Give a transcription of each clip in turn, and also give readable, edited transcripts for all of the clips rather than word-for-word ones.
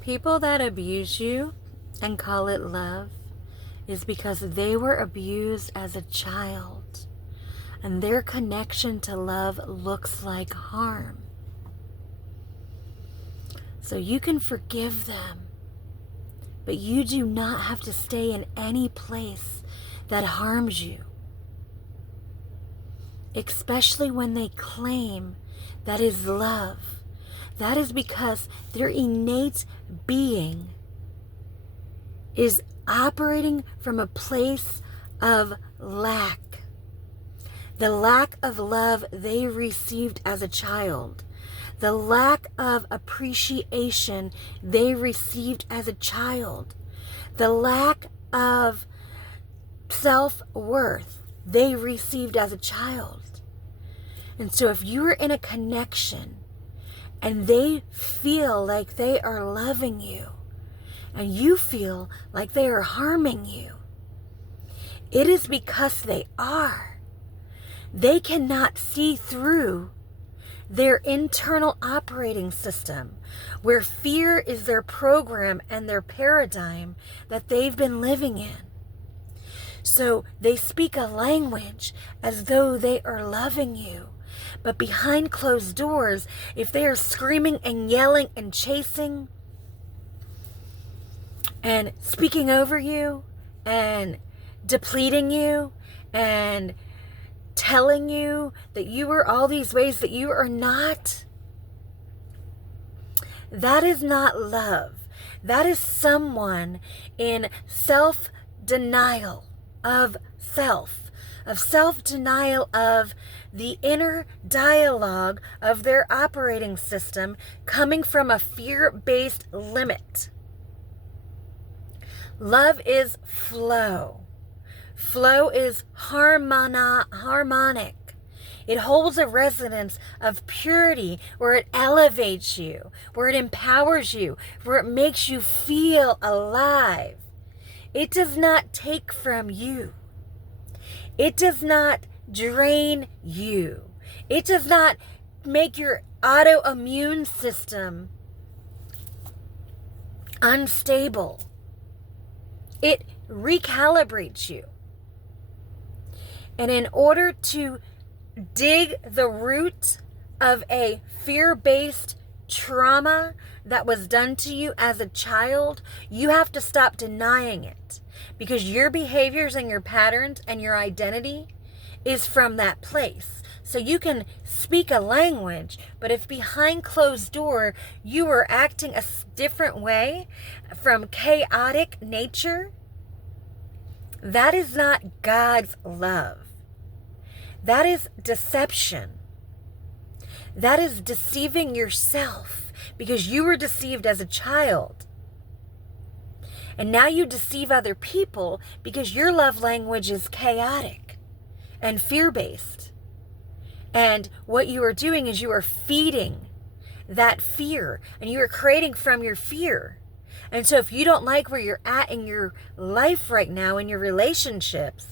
People that abuse you and call it love is because they were abused as a child, and their connection to love looks like harm. So you can forgive them, but you do not have to stay in any place that harms you, especially when they claim that is love. That is because their innate being is operating from a place of lack. The lack of love they received as a child. The lack of appreciation they received as a child. The lack of self-worth they received as a child. And so if you are in a connection and they feel like they are loving you, and you feel like they are harming you, it is because they are. They cannot see through their internal operating system, where fear is their program and their paradigm that they've been living in. So they speak a language as though they are loving you. But behind closed doors, if they are screaming and yelling and chasing and speaking over you and depleting you and telling you that you are all these ways that you are not, that is not love. That is someone in self-denial of self-denial of the inner dialogue of their operating system coming from a fear-based limit. Love is flow. Flow is harmonic. It holds a resonance of purity where it elevates you, where it empowers you, where it makes you feel alive. It does not take from you. It does not drain you. It does not make your autoimmune system unstable. It recalibrates you. And in order to dig the root of a fear-based trauma that was done to you as a child, you have to stop denying it, because your behaviors and your patterns and your identity is from that place. So you can speak a language, but if behind closed door you are acting a different way from chaotic nature, that is not God's love. That is deception. That is deceiving yourself, because you were deceived as a child. And now you deceive other people because your love language is chaotic and fear-based. And what you are doing is you are feeding that fear, and you are creating from your fear. And so if you don't like where you're at in your life right now, in your relationships,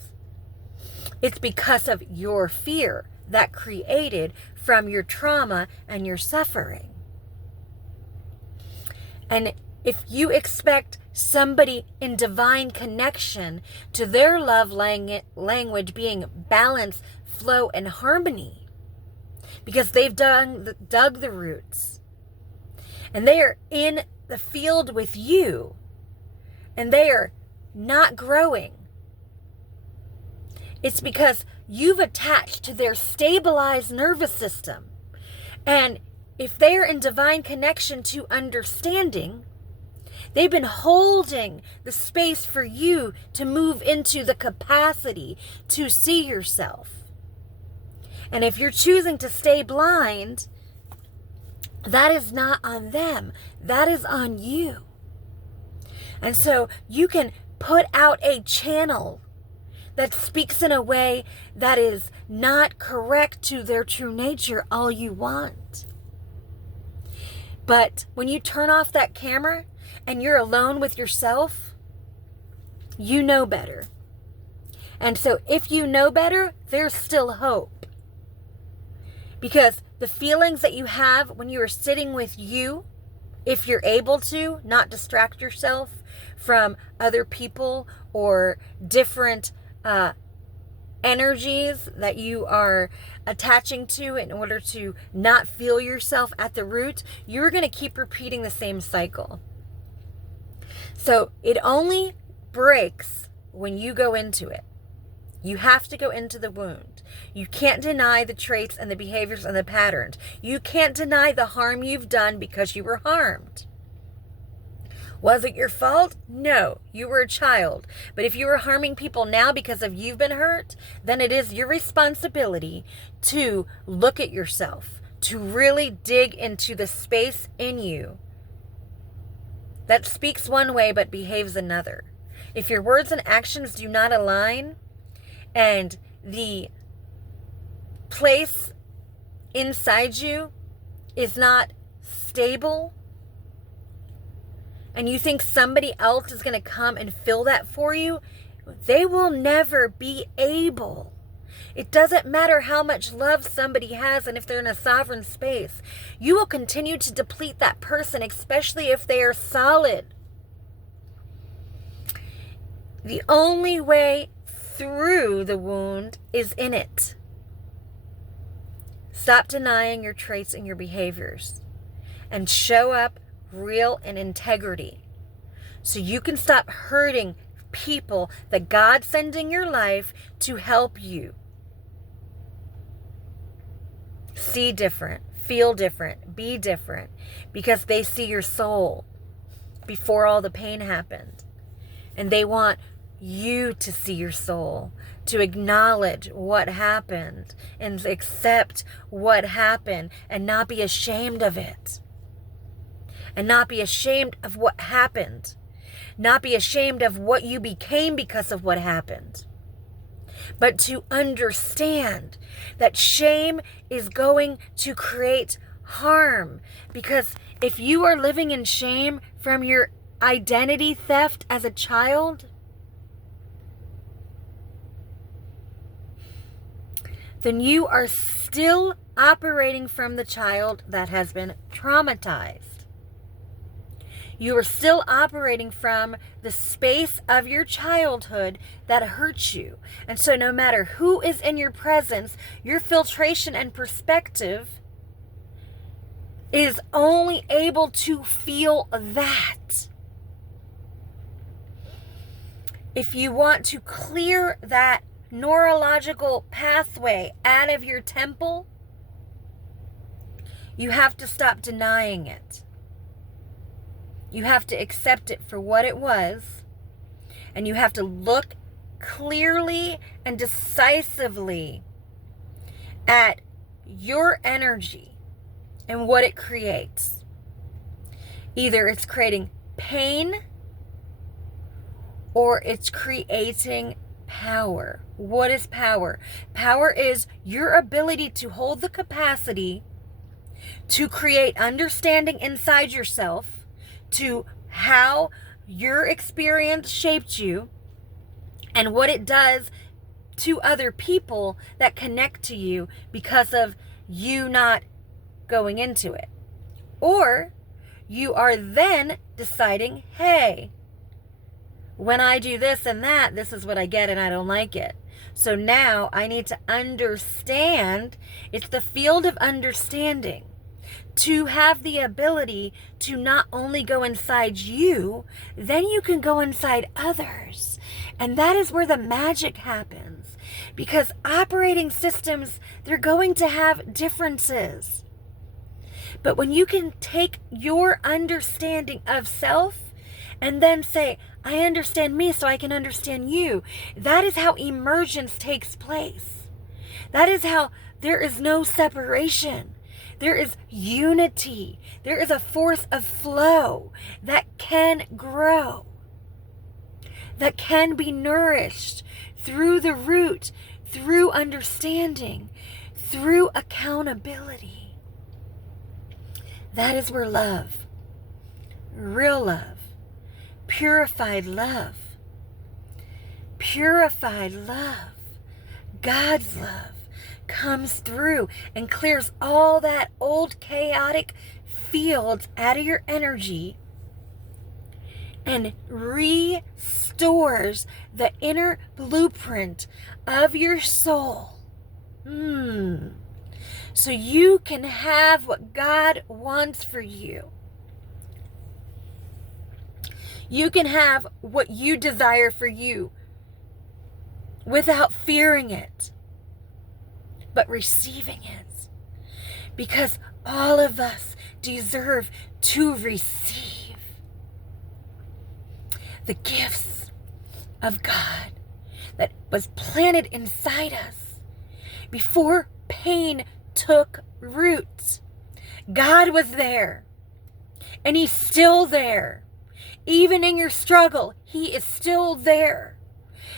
it's because of your fear that created from your trauma and your suffering. And if you expect somebody in divine connection to their love language being balance, flow, and harmony, because they've dug the roots, and they are in the field with you, and they are not growing, it's because you've attached to their stabilized nervous system. And if they're in divine connection to understanding, they've been holding the space for you to move into the capacity to see yourself. And if you're choosing to stay blind, that is not on them. That is on you. And so you can put out a channel that speaks in a way that is not correct to their true nature all you want. But when you turn off that camera and you're alone with yourself, you know better. And so if you know better, there's still hope. Because the feelings that you have when you are sitting with you if you're able to, not distract yourself from other people or different energies that you are attaching to in order to not feel yourself at the root, you're going to keep repeating the same cycle. So it only breaks when you go into it. You have to go into the wound. You can't deny the traits and the behaviors and the patterns. You can't deny the harm you've done because you were harmed. Was it your fault? No, you were a child. But if you are harming people now because of you've been hurt, then it is your responsibility to look at yourself, to really dig into the space in you that speaks one way but behaves another. If your words and actions do not align, and the place inside you is not stable, and you think somebody else is going to come and fill that for you, they will never be able. It doesn't matter how much love somebody has, and if they're in a sovereign space, you will continue to deplete that person, especially if they are solid. The only way through the wound is in it. Stop denying your traits and your behaviors and show up real and integrity so you can stop hurting people that God sends in your life to help you see different, feel different, be different, because they see your soul before all the pain happened, and they want you to see your soul, to acknowledge what happened and accept what happened and not be ashamed of it. And not be ashamed of what happened. Not be ashamed of what you became because of what happened. But to understand that shame is going to create harm. Because if you are living in shame from your identity theft as a child, then you are still operating from the child that has been traumatized. You are still operating from the space of your childhood that hurts you. And so no matter who is in your presence, your filtration and perspective is only able to feel that. If you want to clear that neurological pathway out of your temple, you have to stop denying it. You have to accept it for what it was, and you have to look clearly and decisively at your energy and what it creates. Either it's creating pain or it's creating power. What is power? Power is your ability to hold the capacity to create understanding inside yourself to how your experience shaped you and what it does to other people that connect to you because of you not going into it. Or you are then deciding, hey, when I do this and that, this is what I get and I don't like it. So now I need to understand. It's the field of understanding. To have the ability to not only go inside you, then you can go inside others. And that is where the magic happens. Because operating systems, they're going to have differences. But when you can take your understanding of self and then say, I understand me so I can understand you, that is how emergence takes place. That is how there is no separation. There is unity. There is a force of flow that can grow, that can be nourished through the root, through understanding, through accountability. That is where love, real love, purified love, God's love, comes through and clears all that old chaotic fields out of your energy and restores the inner blueprint of your soul. So you can have what God wants for you. You can have what you desire for you without fearing it, but receiving it. Because all of us deserve to receive the gifts of God that was planted inside us before pain took root. God was there, and He's still there. Even in your struggle, He is still there,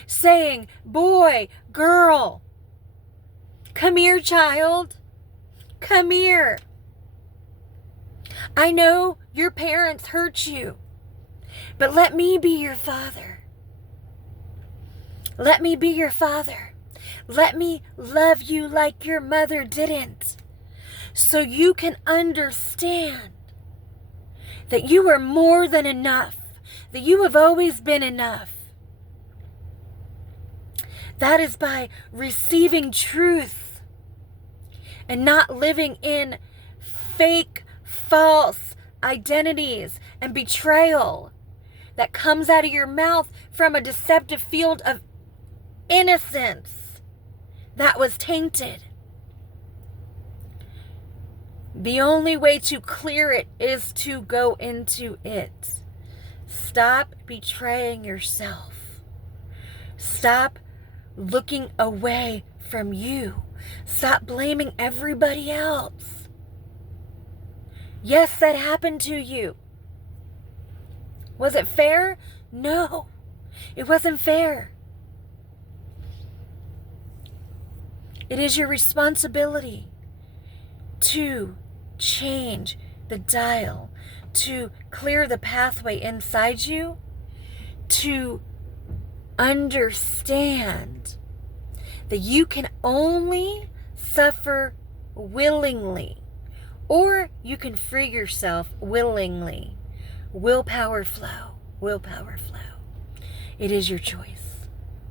saying, boy, girl, come here, child. Come here. I know your parents hurt you, but let me be your father. Let me be your father. Let me love you like your mother didn't, so you can understand that you are more than enough, that you have always been enough. That is by receiving truth and not living in fake, false identities and betrayal that comes out of your mouth from a deceptive field of innocence that was tainted. The only way to clear it is to go into it. Stop betraying yourself. Stop looking away from you. Stop blaming everybody else. Yes, that happened to you. Was it fair? No, it wasn't fair. It is your responsibility to change the dial, to clear the pathway inside you, to understand that you can only suffer willingly, or you can free yourself willingly. Willpower flow. Willpower flow. It is your choice.